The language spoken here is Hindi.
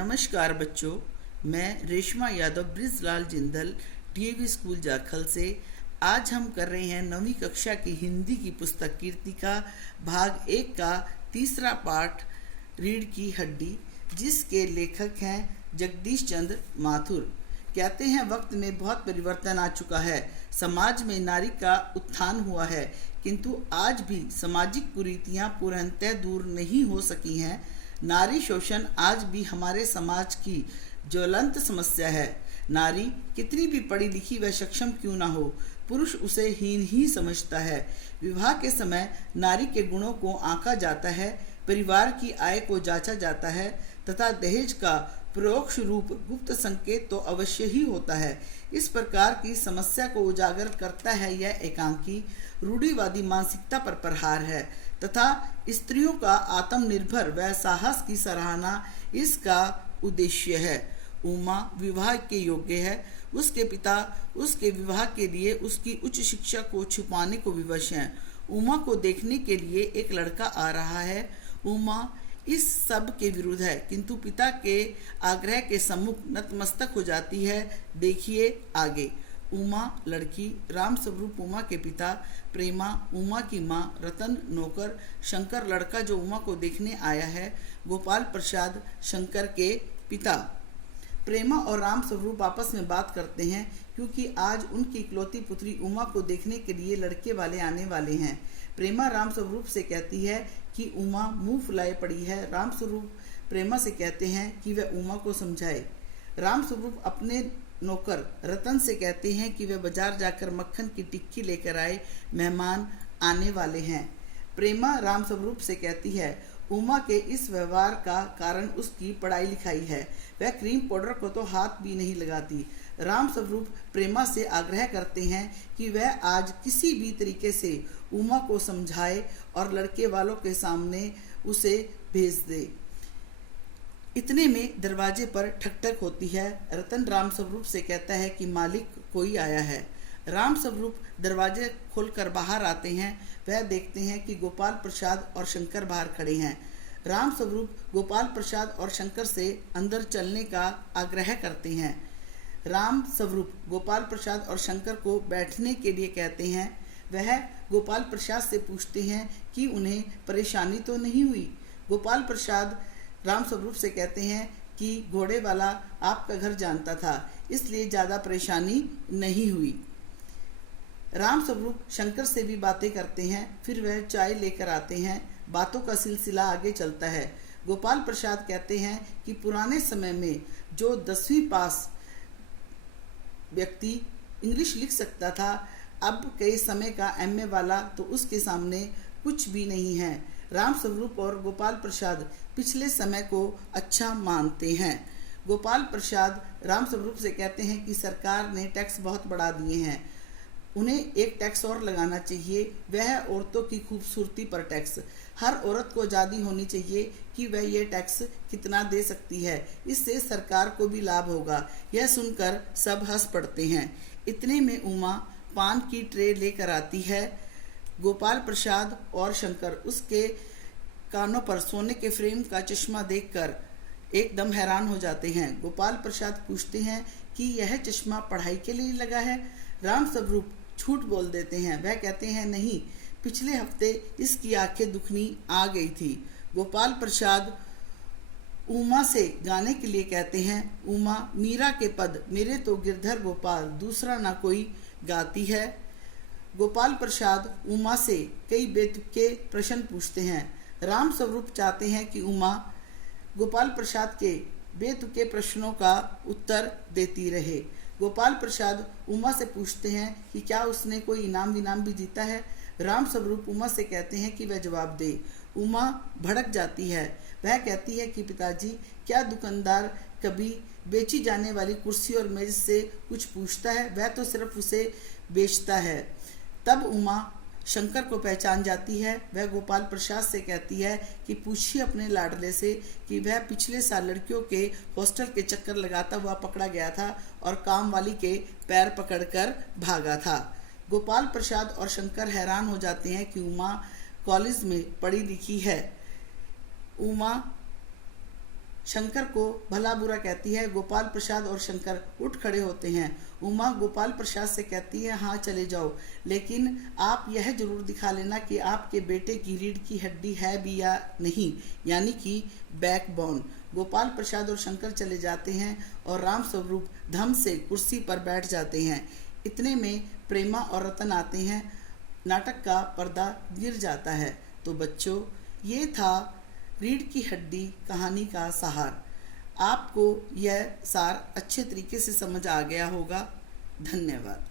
नमस्कार बच्चों, मैं रेशमा यादव ब्रिजलाल जिंदल डीएवी स्कूल जाखल से। आज हम कर रहे हैं 9वीं कक्षा की हिंदी की पुस्तक कीर्तिका भाग 1 का तीसरा पाठ रीढ़ की हड्डी, जिसके लेखक हैं जगदीश चंद्र माथुर। कहते हैं वक्त में बहुत परिवर्तन आ चुका है, समाज में नारी का उत्थान हुआ है, किंतु आज भी सामाजिक कुरीतियां पूर्णतः दूर नहीं हो सकी हैं। नारी शोषण आज भी हमारे समाज की ज्वलंत समस्या है। नारी कितनी भी पढ़ी लिखी व सक्षम क्यों ना हो, पुरुष उसे हीन ही समझता है। विवाह के समय नारी के गुणों को आंका जाता है, परिवार की आय को जांचा जाता है तथा दहेज का परोक्ष रूप गुप्त संकेत तो अवश्य ही होता है। इस प्रकार की समस्या को उजागर करता है यह एकांकी रूढ़िवादी मानसिकता पर प्रहार है तथा स्त्रियों का आत्मनिर्भर व साहस की सराहना इसका उद्देश्य है। उमा विवाह के योग्य है। उसके पिता उसके विवाह के लिए उसकी उच्च शिक्षा को छुपाने को विवश हैं। उमा को देखने के लिए एक लड़का आ रहा है। उमा इस सब के विरुद्ध है, किंतु पिता के आग्रह के सम्मुख नतमस्तक हो जाती है। देखिए आगे। उमा लड़की, राम स्वरूप उमा के पिता, प्रेमा उमा की माँ, रतन नौकर, शंकर लड़का जो उमा को देखने आया है, गोपाल प्रसाद शंकर के पिता। प्रेमा और राम स्वरूप आपस में बात करते हैं क्योंकि आज उनकी इकलौती पुत्री उमा को देखने के लिए लड़के वाले आने वाले हैं। प्रेमा राम स्वरूप से कहती है कि उमा मुंह फुलाए पड़ी है। राम स्वरूप प्रेमा से कहते हैं कि वह उमा को समझाए। राम स्वरूप अपने नौकर रतन से कहते हैं कि वह बाजार जाकर मक्खन की टिक्की लेकर आए, मेहमान आने वाले हैं। प्रेमा राम स्वरूप से कहती है उमा के इस व्यवहार का कारण उसकी पढ़ाई लिखाई है, वह क्रीम पाउडर को तो हाथ भी नहीं लगाती। राम स्वरूप प्रेमा से आग्रह करते हैं कि वह आज किसी भी तरीके से उमा को समझाए और लड़के वालों के सामने उसे भेज दे। इतने में दरवाजे पर ठक-ठक होती है। रतन राम स्वरूप से कहता है कि मालिक कोई आया है। राम स्वरूप दरवाजे खोलकर बाहर आते हैं। वह देखते हैं कि गोपाल प्रसाद और शंकर बाहर खड़े हैं। राम स्वरूप गोपाल प्रसाद और शंकर से अंदर चलने का आग्रह करते हैं। राम स्वरूप गोपाल प्रसाद और शंकर को बैठने के लिए कहते हैं। वह गोपाल प्रसाद से पूछते हैं कि उन्हें परेशानी तो नहीं हुई। गोपाल प्रसाद राम स्वरूप से कहते हैं कि घोड़े वाला आपका घर जानता था, इसलिए ज़्यादा परेशानी नहीं हुई। राम स्वरूप शंकर से भी बातें करते हैं, फिर वह चाय लेकर आते हैं। बातों का सिलसिला आगे चलता है। गोपाल प्रसाद कहते हैं कि पुराने समय में जो 10वीं पास व्यक्ति इंग्लिश लिख सकता था, अब कई समय का एमए वाला तो उसके सामने कुछ भी नहीं है। राम स्वरूप और गोपाल प्रसाद पिछले समय को अच्छा मानते हैं। गोपाल प्रसाद राम स्वरूप से कहते हैं कि सरकार ने टैक्स बहुत बढ़ा दिए हैं, उन्हें एक टैक्स और लगाना चाहिए, वह औरतों की खूबसूरती पर टैक्स। हर औरत को आज़ादी होनी चाहिए कि वह ये टैक्स कितना दे सकती है, इससे सरकार को भी लाभ होगा। यह सुनकर सब हंस पड़ते हैं। इतने में उमा पान की ट्रे लेकर आती है। गोपाल प्रसाद और शंकर उसके कानों पर सोने के फ्रेम का चश्मा देखकर एकदम हैरान हो जाते हैं। गोपाल प्रसाद पूछते हैं कि यह चश्मा पढ़ाई के लिए लगा है। राम स्वरूप झूठ बोल देते हैं। वह कहते हैं नहीं, पिछले हफ्ते इसकी आंखें दुखनी आ गई थी। गोपाल प्रसाद उमा से गाने के लिए कहते हैं। उमा मीरा के पद मेरे तो गिरधर गोपाल, दूसरा ना कोई गाती है। गोपाल प्रसाद उमा से कई बेतुके प्रश्न पूछते हैं। राम स्वरूप चाहते हैं कि उमा गोपाल प्रसाद के बेतुके प्रश्नों का उत्तर देती रहे। गोपाल प्रसाद उमा से पूछते हैं कि क्या उसने कोई इनाम विनाम भी जीता है। राम स्वरूप उमा से कहते हैं कि वह जवाब दे। उमा भड़क जाती है। वह कहती है कि पिताजी, क्या दुकानदार कभी बेची जाने वाली कुर्सी और मेज से कुछ पूछता है? वह तो सिर्फ उसे बेचता है। तब उमा शंकर को पहचान जाती है। वह गोपाल प्रसाद से कहती है कि पूछिए अपने लाडले से कि वह पिछले साल लड़कियों के हॉस्टल के चक्कर लगाता हुआ पकड़ा गया था और काम वाली के पैर पकड़कर भागा था। गोपाल प्रसाद और शंकर हैरान हो जाते हैं कि उमा कॉलेज में पढ़ी लिखी है। उमा शंकर को भला बुरा कहती है। गोपाल प्रसाद और शंकर उठ खड़े होते हैं। उमा गोपाल प्रसाद से कहती है, हाँ चले जाओ, लेकिन आप यह जरूर दिखा लेना कि आपके बेटे की रीढ़ की हड्डी है भी या नहीं, यानी कि बैकबोन। गोपाल प्रसाद और शंकर चले जाते हैं और राम स्वरूप धम से कुर्सी पर बैठ जाते हैं। इतने में प्रेमा और रतन आते हैं। नाटक का पर्दा गिर जाता है। तो बच्चों, ये था रीढ़ की हड्डी कहानी का सार। आपको यह सार अच्छे तरीके से समझ आ गया होगा। धन्यवाद।